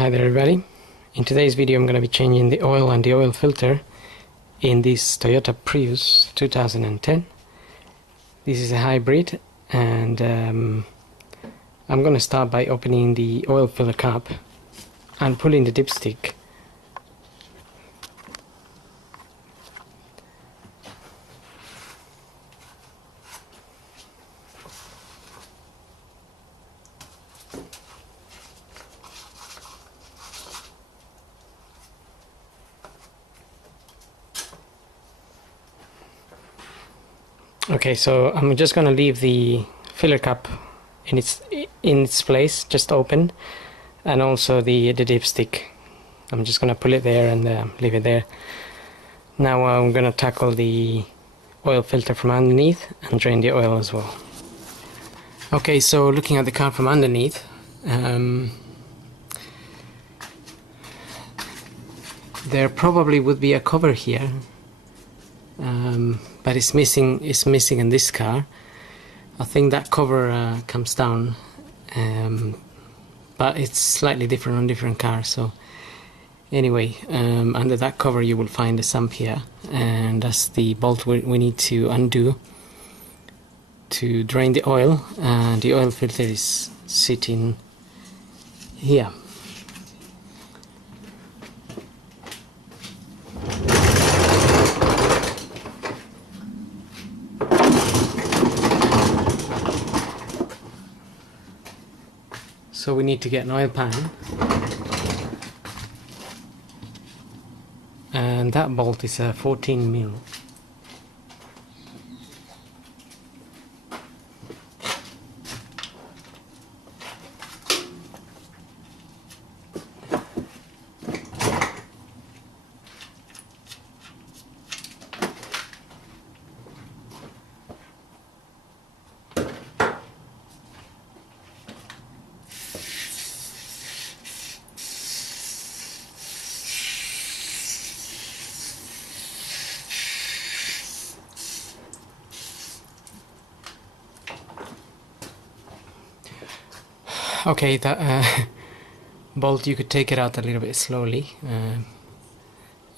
Hi there everybody. In today's video I'm going to be changing the oil and the oil filter in this Toyota Prius 2010. This is a hybrid, and I'm going to start by opening the oil filter cap and pulling the dipstick. Okay, so I'm just going to leave the filler cap in its place, just open, and also the dipstick. I'm just going to pull it there and leave it there. Now I'm going to tackle the oil filter from underneath and drain the oil as well. Okay, so looking at the car from underneath, there probably would be a cover here. But it's missing in this car. I think that cover comes down, but it's slightly different on different cars. So anyway, under that cover you will find a sump here, and that's the bolt we need to undo to drain the oil, and the oil filter is sitting here. So we need to get an oil pan, and that bolt is a 14mm. Okay, that bolt, you could take it out a little bit slowly,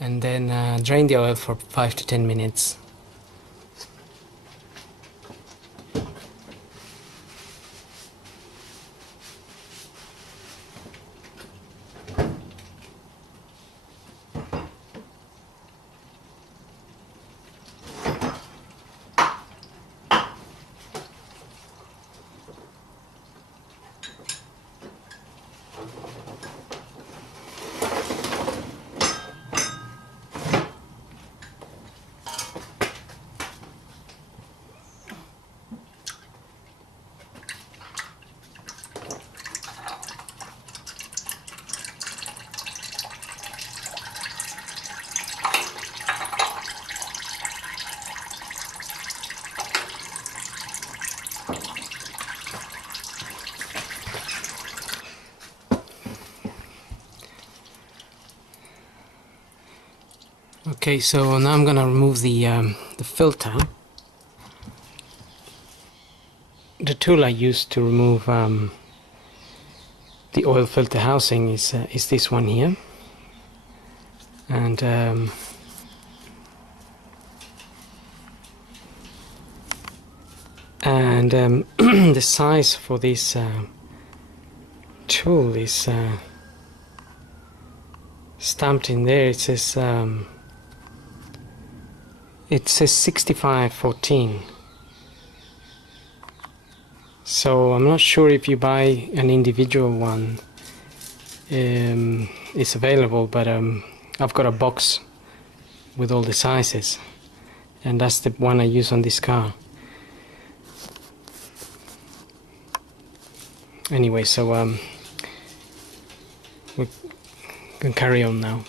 and then drain the oil for 5 to 10 minutes. Okay, so now I'm gonna remove the filter. The tool I used to remove the oil filter housing is this one here, and the size for this tool is stamped in there. It says 6514. So I'm not sure if you buy an individual one, it's available, but I've got a box with all the sizes, and that's the one I use on this car. Anyway, so we can carry on now.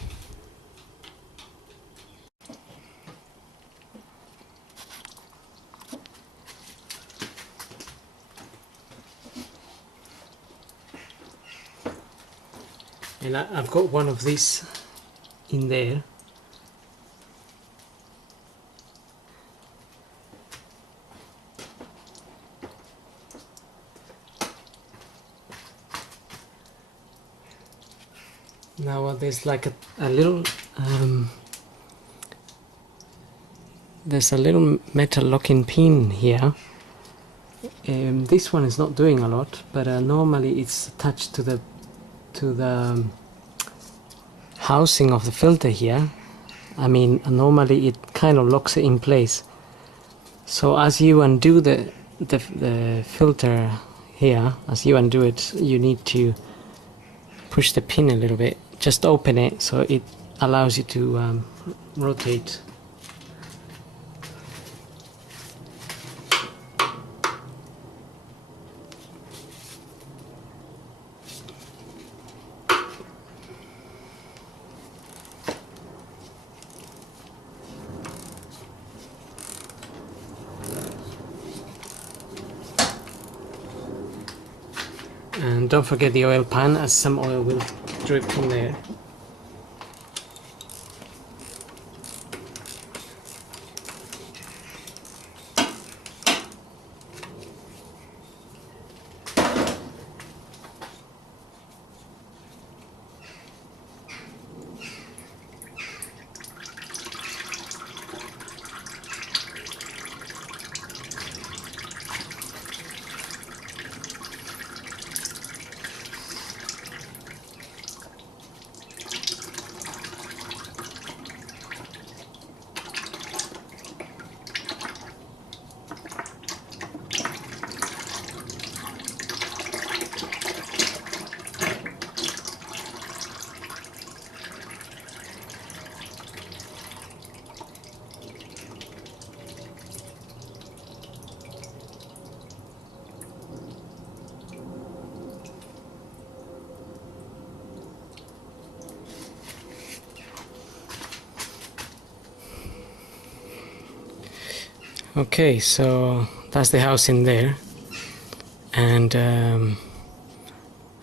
And I've got one of these in there. Now there's like a little there's a little metal locking pin here. This one is not doing a lot, but normally it's attached to the housing of the filter here. I mean, normally it kind of locks it in place. So as you undo the filter here, as you undo it, you need to push the pin a little bit. Just open it so it allows you to rotate. And don't forget the oil pan, as some oil will drip in there. Okay, so that's the house in there, and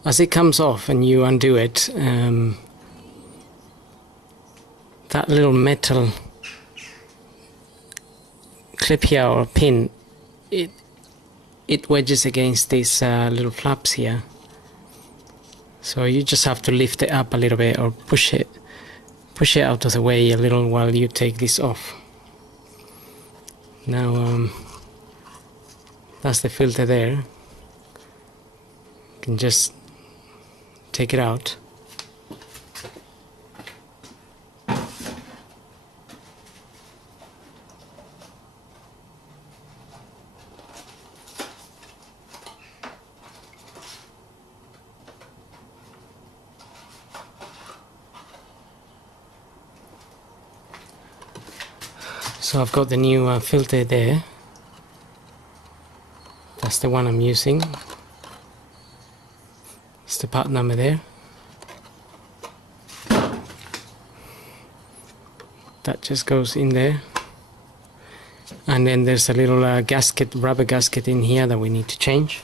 as it comes off and you undo it, that little metal clip here or pin, it wedges against these little flaps here. So you just have to lift it up a little bit or push it out of the way a little while you take this off. Now that's the filter there. You can just take it out. So I've got the new filter there. That's the one I'm using. It's the part number there. That just goes in there. And then there's a little gasket, rubber gasket in here that we need to change.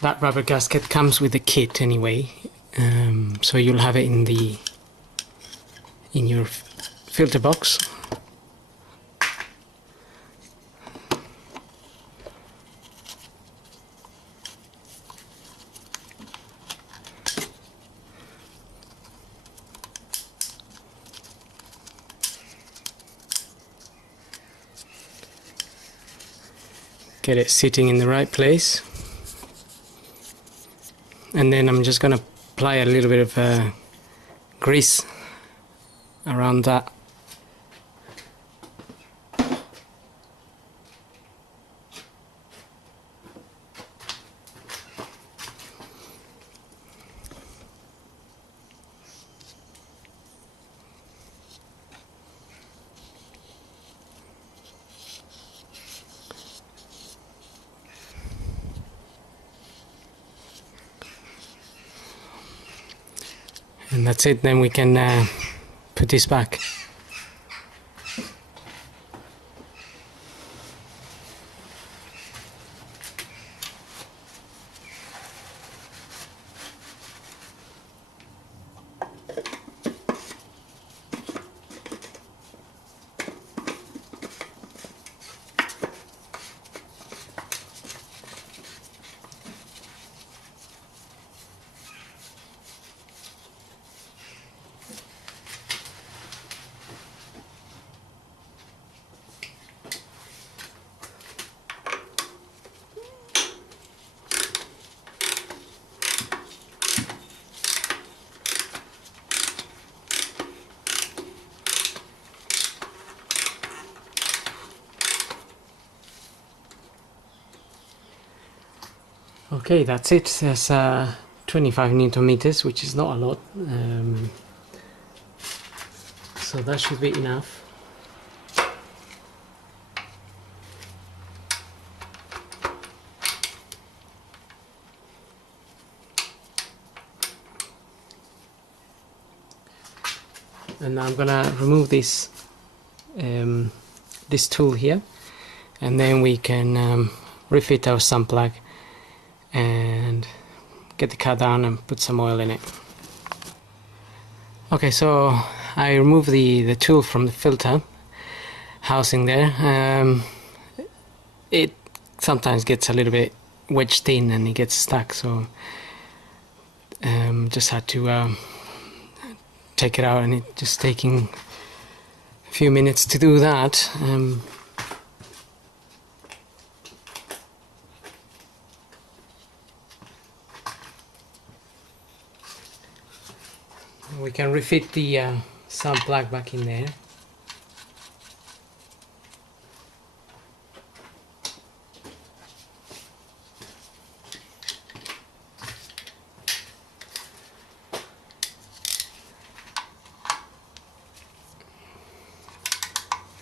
That rubber gasket comes with the kit anyway, so you'll have it in your filter box. Get it sitting in the right place. And then I'm just going to apply a little bit of grease around that. And that's it, then we can put this back. Okay, that's it. There's 25 Newton meters, which is not a lot, so that should be enough. And now I'm gonna remove this this tool here, and then we can refit our sump plug and get the car down and put some oil in it. Okay, so I removed the tool from the filter housing there. It sometimes gets a little bit wedged in and it gets stuck, so just had to take it out, and it's just taking a few minutes to do that. We can refit the sump plug back in there.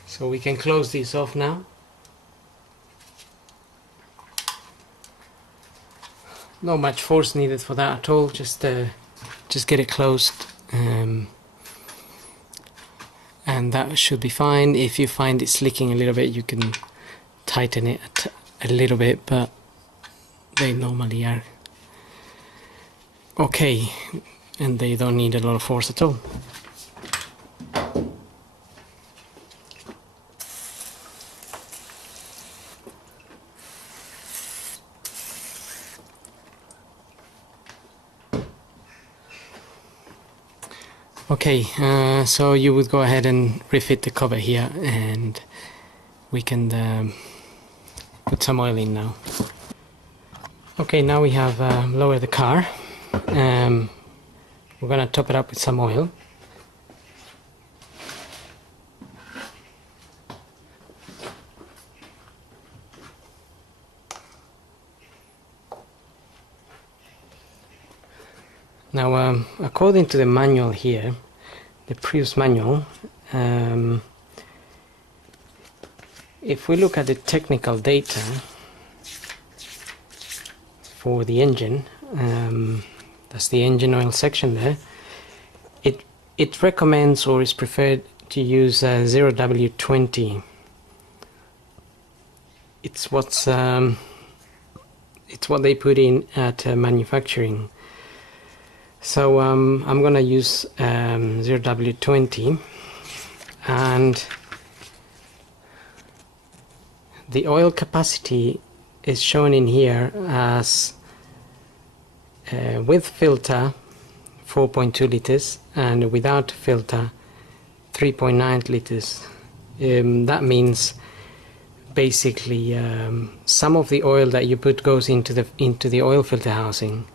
So we can close this off now. Not much force needed for that at all, just get it closed, and that should be fine. If you find it's leaking a little bit, you can tighten it a little bit, but they normally are okay, and they don't need a lot of force at all. Okay, so you would go ahead and refit the cover here, and we can put some oil in now. Okay, now we have lowered the car. We're gonna top it up with some oil. Now, according to the manual here, the Prius manual, if we look at the technical data for the engine, that's the engine oil section there, it recommends or is preferred to use 0W20. It's what they put in at manufacturing. So I'm gonna use 0W20, and the oil capacity is shown in here as with filter 4.2 liters and without filter 3.9 liters. That means basically some of the oil that you put goes into the oil filter housing,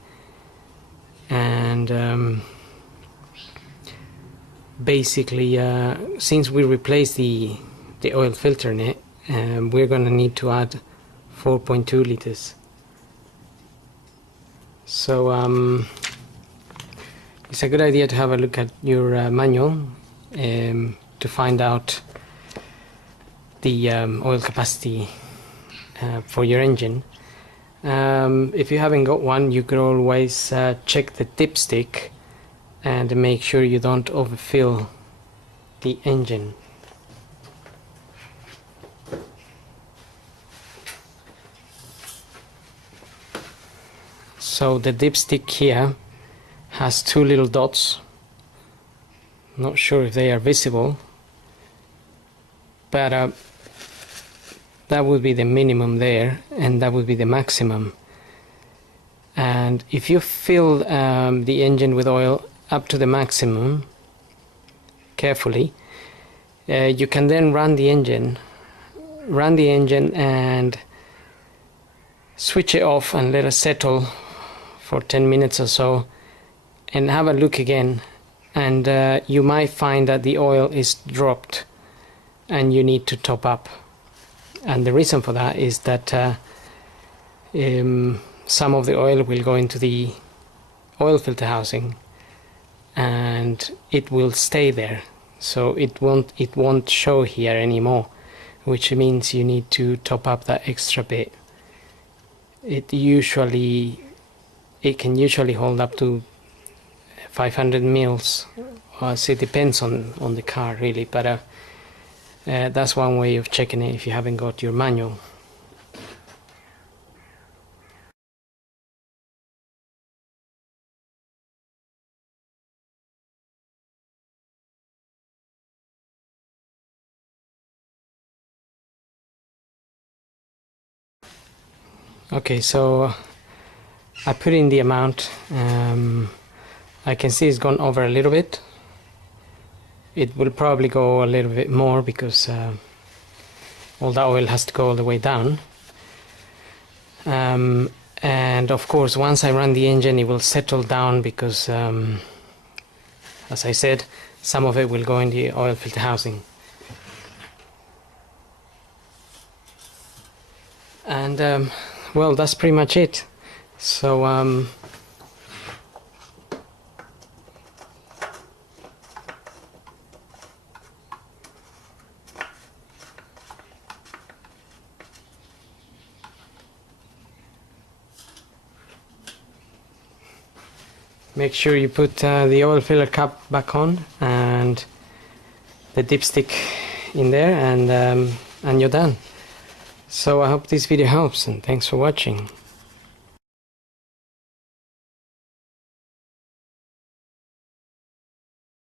and basically since we replace the oil filter in it, we're gonna need to add 4.2 liters. So it's a good idea to have a look at your manual to find out the oil capacity for your engine. If you haven't got one, you could always check the dipstick and make sure you don't overfill the engine. So the dipstick here has two little dots. Not sure if they are visible, but that would be the minimum there, and that would be the maximum. And if you fill the engine with oil up to the maximum carefully, you can then run the engine and switch it off and let it settle for 10 minutes or so, and have a look again, and you might find that the oil is dropped and you need to top up. And the reason for that is that some of the oil will go into the oil filter housing and it will stay there, so it won't show here anymore, which means you need to top up that extra bit. It can usually hold up to 500 mils, so it depends on the car really, but that's one way of checking it if you haven't got your manual. Okay, so I put in the amount. I can see it's gone over a little bit. It will probably go a little bit more because all the oil has to go all the way down. And of course, once I run the engine, it will settle down because, as I said, some of it will go in the oil filter housing. And well, that's pretty much it. So make sure you put the oil filler cap back on and the dipstick in there, and you're done. So I hope this video helps, and thanks for watching.